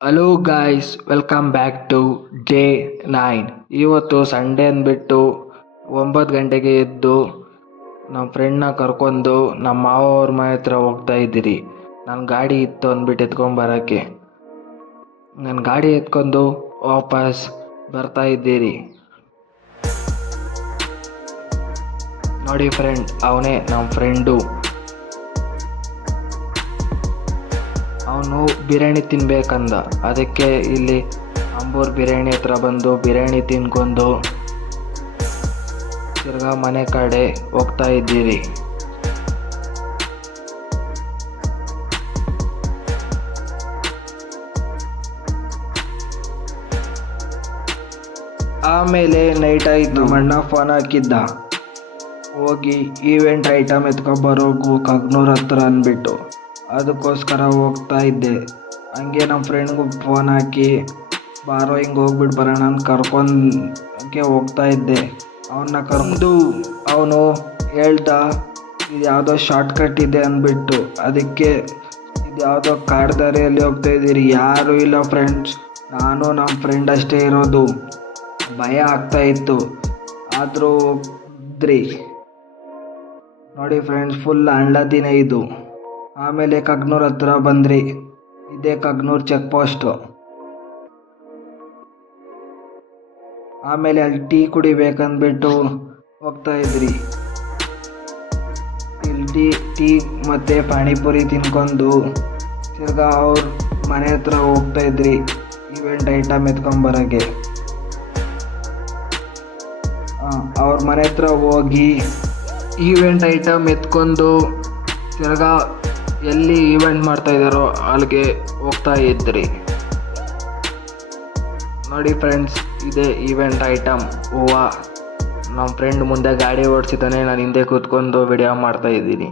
Hello guys, welcome back to day 9. ಇವತ್ತು Sunday ಅಂದ್ಬಿಟ್ಟು 9 ಗಂಟೆಗೆ ಎದ್ದು ನಮ್ಮ ಫ್ರೆಂಡ್ನ ಕರ್ಕೊಂಡು ನಮ್ಮ ಮಾವ ಅವ್ರ ಮನೆ ಹತ್ರ ಹೋಗ್ತಾ ಇದ್ದೀರಿ. ನನ್ನ ಗಾಡಿ ಇತ್ತು ಅಂದ್ಬಿಟ್ಟು ಎತ್ಕೊಂಬರೋಕ್ಕೆ. ನನ್ನ ಗಾಡಿ ಎತ್ಕೊಂಡು ವಾಪಸ್ ಬರ್ತಾ ಇದ್ದೀರಿ. ನೋಡಿ ಫ್ರೆಂಡ್, ಅವನೇ ನಮ್ಮ ಫ್ರೆಂಡು. ಅವನು ಬಿರಿಯಾನಿ ತಿನ್ಬೇಕಂದ, ಅದಕ್ಕೆ ಇಲ್ಲಿ ಅಂಬೂರ್ ಬಿರಿಯಾನಿ ಹತ್ರ ಬಂದು ಬಿರಿಯಾನಿ ತಿನ್ಕೊಂಡು ತಿರ್ಗಾ ಮನೆ ಕಡೆ ಹೋಗ್ತಾ ಇದ್ದೀರಿ. ಆಮೇಲೆ ನೈಟ್ ಆಯಿತು. ನಮ್ಮ ಅಣ್ಣ ಫೋನ್ ಹಾಕಿದ್ದ, ಹೋಗಿ ಈವೆಂಟ್ ಐಟಮ್ ಎತ್ಕೊಬರೋಗು ಕಗ್ನೂರ್ ಹತ್ರ ಅಂದ್ಬಿಟ್ಟು. ಅದಕ್ಕೋಸ್ಕರ ಹೋಗ್ತಾ ಇದ್ದೆ. ಹಂಗೆ ನಮ್ಮ ಫ್ರೆಂಡ್ಗೂ ಫೋನ್ ಹಾಕಿ ಬಾರೋ ಹಿಂಗೆ ಹೋಗ್ಬಿಟ್ಟು ಬರೋಣ ಅಂತ ಕರ್ಕೊಂಡಕ್ಕೆ ಹೋಗ್ತಾ ಇದ್ದೆ. ಅವನ್ನ ಕರ್ಕೊಂಡು ಅವನು ಹೇಳ್ದ ಇದು ಯಾವುದೋ ಶಾರ್ಟ್ಕಟ್ ಇದೆ ಅಂದ್ಬಿಟ್ಟು. ಅದಕ್ಕೆ ಇದು ಯಾವುದೋ ಕಾಡ್ದಾರಿಯಲ್ಲಿ ಹೋಗ್ತಾ ಇದ್ದೀರಿ, ಯಾರೂ ಇಲ್ಲ ಫ್ರೆಂಡ್ಸ್, ನಾನು ನಮ್ಮ ಫ್ರೆಂಡ್ ಅಷ್ಟೇ ಇರೋದು. ಭಯ ಆಗ್ತಾ ಇತ್ತು, ಆದರೂ ಹೋದ್ರಿ. ನೋಡಿ ಫ್ರೆಂಡ್ಸ್, ಫುಲ್ ಹಳ್ಳದಿನ ಇದು. ಆಮೇಲೆ ಕಗ್ನೂರ್ ಹತ್ರ ಬಂದ್ರಿ. ಇದೇ ಕಗ್ನೂರ್ ಚೆಕ್ ಪೋಸ್ಟು. ಆಮೇಲೆ ಅಲ್ಲಿ ಟೀ ಕುಡಿಬೇಕಂದ್ಬಿಟ್ಟು ಹೋಗ್ತಾ ಇದ್ರಿ. ಇಲ್ಲಿ ಟೀ ಮತ್ತು ಪಾನಿಪುರಿ ತಿನ್ಕೊಂಡು ತಿರ್ಗಾ ಅವ್ರ ಮನೆ ಹತ್ರ ಹೋಗ್ತಾ ಇದ್ರಿ ಈವೆಂಟ್ ಐಟಮ್ ಎತ್ಕೊಂಬರೋಕ್ಕೆ. ಅವ್ರ ಮನೆ ಹತ್ರ ಹೋಗಿ ಈವೆಂಟ್ ಐಟಮ್ ಎತ್ಕೊಂಡು ತಿರ್ಗಾ ಎಲ್ಲಿ ಈವೆಂಟ್ ಮಾಡ್ತಾ ಇದ್ದಾರೋ ಅಲ್ಲಿಗೆ ಹೋಗ್ತಾ ಇದ್ರಿ. ನೋಡಿ ಫ್ರೆಂಡ್ಸ್, ಇದೇ ಈವೆಂಟ್ ಐಟಮ್ ಹೂವು. ನಮ್ಮ ಫ್ರೆಂಡ್ ಮುಂದೆ ಗಾಡಿ ಓಡಿಸಿದ್ದಾನೆ, ನಾನು ಹಿಂದೆ ಕೂತ್ಕೊಂಡು ವಿಡಿಯೋ ಮಾಡ್ತಾ ಇದ್ದೀನಿ.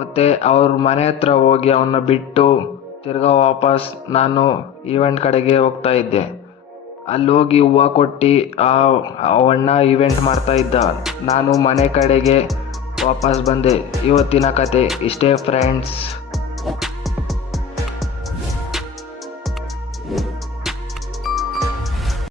ಮತ್ತು ಅವ್ರ ಮನೆ ಹತ್ರ ಹೋಗಿ ಅವನ್ನ ಬಿಟ್ಟು ತಿರ್ಗಾ ವಾಪಸ್ ನಾನು ಈವೆಂಟ್ ಕಡೆಗೆ ಹೋಗ್ತಾ ಇದ್ದೆ. ಅಲ್ಲಿ ಹೋಗಿ ಹೂವು ಕೊಟ್ಟು ಅವಣ್ಣ ಈವೆಂಟ್ ಮಾಡ್ತಾ ಇದ್ದ. ನಾನು ಮನೆ ಕಡೆಗೆ ವಾಪಸ್ ಬಂದೆ. ಇವತ್ತಿನ ಕತೆ ಇಷ್ಟೇ ಫ್ರೆಂಡ್ಸ್.